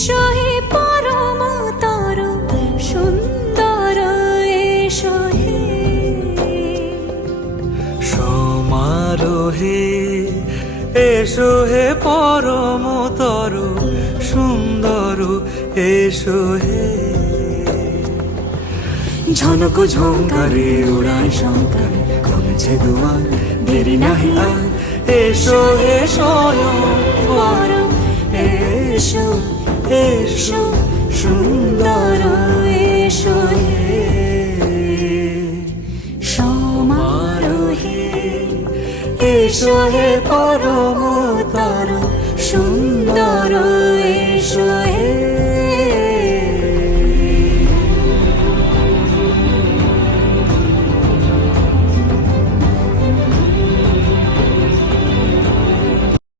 এসো হে পরমতর সুন্দর এসো হে সমারোহে এসো হে পরমতর সুন্দর এসো হে ঝনক ঝঙ্কারে উড়ায় শঙ্কারে কমেছে দুয়ার দেরি নাহি আর এসো হে স্বয়ং পরম এসো এসো সুন্দর এসো হে সমারোহে এসো হে পরমতর সুন্দর এসো